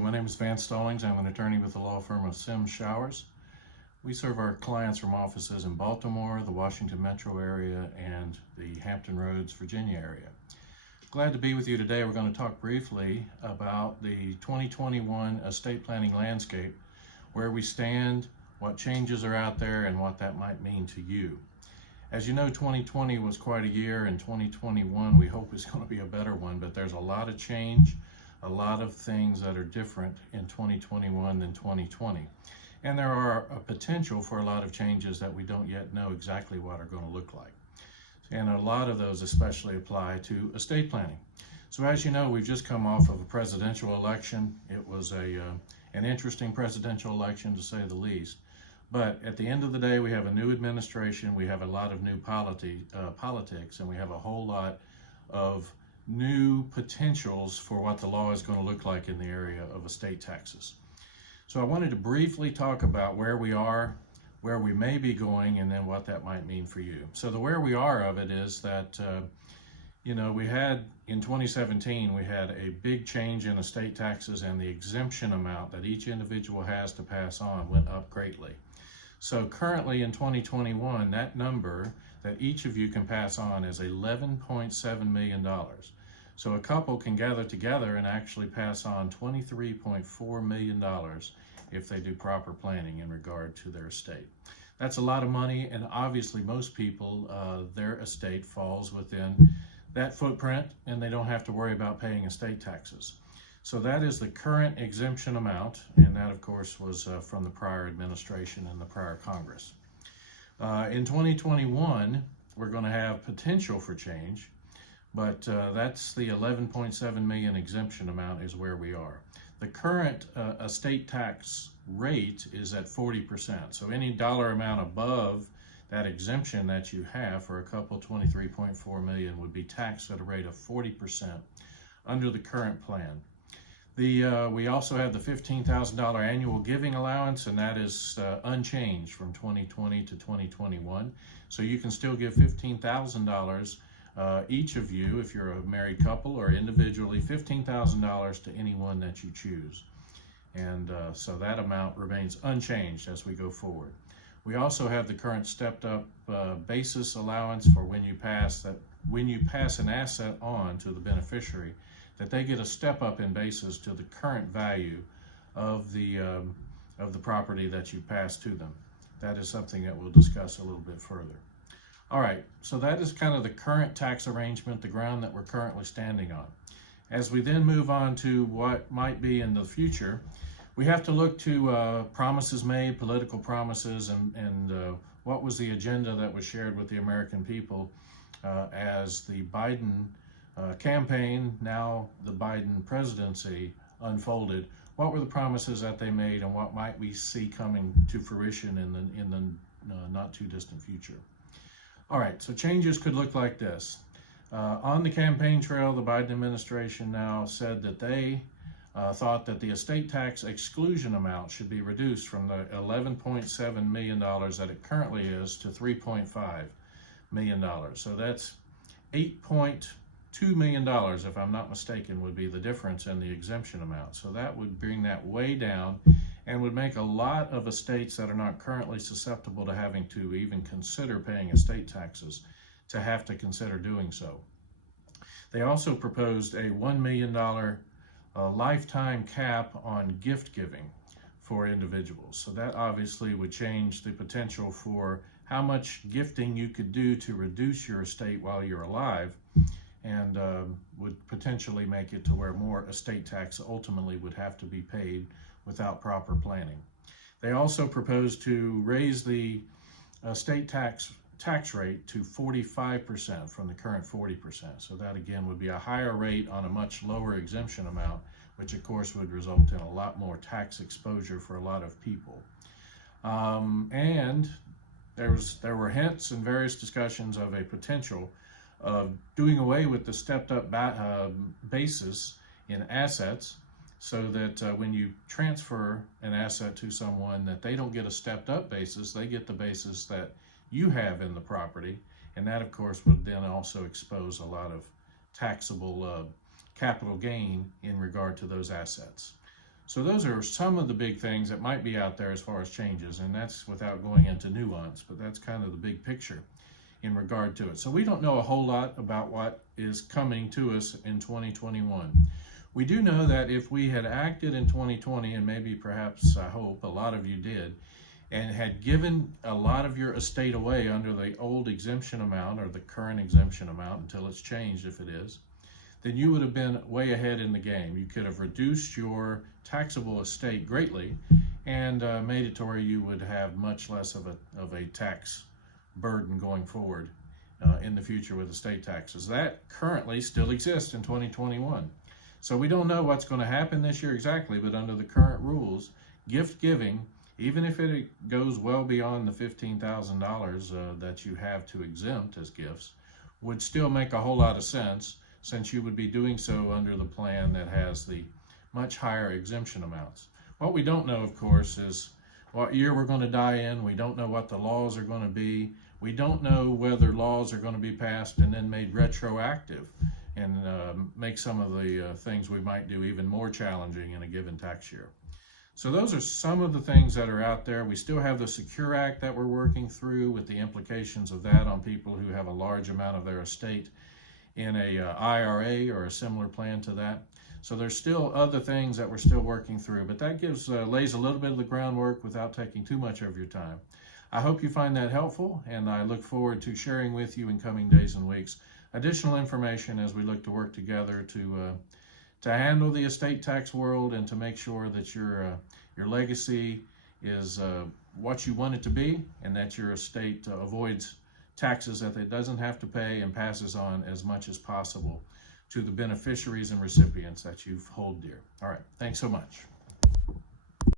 my name is Vance Stallings. I'm an attorney with the law firm of Sims Showers. We serve our clients from offices in Baltimore, the Washington metro area, and the Hampton Roads, Virginia area. Glad to be with you today. We're going to talk briefly about the 2021 estate planning landscape, where we stand, what changes are out there, and what that might mean to you. As you know, 2020 was quite a year, and 2021 we hope is going to be a better one, but there's a lot of change, a lot of things that are different in 2021 than 2020. And there are a potential for a lot of changes that we don't yet know exactly what are going to look like. And a lot of those especially apply to estate planning. So as you know, we've just come off of a presidential election. It was an interesting presidential election, to say the least. But at the end of the day, we have a new administration, we have a lot of new politics, and we have a whole lot of new potentials for what the law is going to look like in the area of estate taxes. So I wanted to briefly talk about where we are, where we may be going, and then what that might mean for you. So the where we are of it is that, we had in 2017, we had a big change in estate taxes, and the exemption amount that each individual has to pass on went up greatly. So currently in 2021, that number that each of you can pass on is $11.7 million. So a couple can gather together and actually pass on $23.4 million if they do proper planning in regard to their estate. That's a lot of money, and obviously most people, their estate falls within that footprint, and they don't have to worry about paying estate taxes. So that is the current exemption amount, and that of course was from the prior administration and the prior Congress. In 2021, we're going to have potential for change, but that's the 11.7 million exemption amount is where we are. The current estate tax rate is at 40%. So any dollar amount above that exemption that you have for a couple, 23.4 million, would be taxed at a rate of 40% under the current plan. We also have the $15,000 annual giving allowance, and that is unchanged from 2020 to 2021. So you can still give $15,000 each of you, if you're a married couple, or individually, $15,000 to anyone that you choose. And so that amount remains unchanged as we go forward. We also have the current stepped up basis allowance for when you pass an asset on to the beneficiary, that they get a step up in basis to the current value of the property that you pass to them. That is something that we'll discuss a little bit further. All right, so that is kind of the current tax arrangement, the ground that we're currently standing on. As we then move on to what might be in the future, we have to look to promises made, political promises, and what was the agenda that was shared with the American people as the Biden campaign, now the Biden presidency, unfolded. What were the promises that they made, and what might we see coming to fruition in the not too distant future? All right, so changes could look like this. On the campaign trail, the Biden administration now said that they thought that the estate tax exclusion amount should be reduced from the $11.7 million that it currently is to $3.5 million. So that's $8.2 million, if I'm not mistaken, would be the difference in the exemption amount. So that would bring that way down and would make a lot of estates that are not currently susceptible to having to even consider paying estate taxes to have to consider doing so. They also proposed a $1 million lifetime cap on gift giving for individuals. So that obviously would change the potential for how much gifting you could do to reduce your estate while you're alive, and would potentially make it to where more estate tax ultimately would have to be paid without proper planning. They also proposed to raise the estate tax rate to 45% from the current 40%. So that again would be a higher rate on a much lower exemption amount, which of course would result in a lot more tax exposure for a lot of people. And there were hints and various discussions of a potential of doing away with the stepped up basis in assets, so that when you transfer an asset to someone, that they don't get a stepped up basis, they get the basis that you have in the property. And that of course would then also expose a lot of taxable capital gain in regard to those assets. So those are some of the big things that might be out there as far as changes, and that's without going into nuance, but that's kind of the big picture in regard to it. So we don't know a whole lot about what is coming to us in 2021. We do know that if we had acted in 2020, and maybe perhaps, I hope, a lot of you did, and had given a lot of your estate away under the old exemption amount or the current exemption amount until it's changed if it is, then you would have been way ahead in the game. You could have reduced your taxable estate greatly and made it to where you would have much less of a tax burden going forward in the future with estate taxes. That currently still exists in 2021. So we don't know what's going to happen this year exactly, but under the current rules, gift giving, even if it goes well beyond the $15,000 that you have to exempt as gifts, would still make a whole lot of sense, since you would be doing so under the plan that has the much higher exemption amounts. What we don't know, of course, is what year we're going to die in. We don't know what the laws are going to be. We don't know whether laws are going to be passed and then made retroactive and make some of the things we might do even more challenging in a given tax year. So those are some of the things that are out there. We still have the Secure Act that we're working through, with the implications of that on people who have a large amount of their estate in a IRA or a similar plan to that. So there's still other things that we're still working through, but that lays a little bit of the groundwork without taking too much of your time. I hope you find that helpful, and I look forward to sharing with you in coming days and weeks additional information as we look to work together to handle the estate tax world and to make sure that your legacy is what you want it to be, and that your estate avoids taxes that it doesn't have to pay and passes on as much as possible to the beneficiaries and recipients that you hold dear. All right, thanks so much.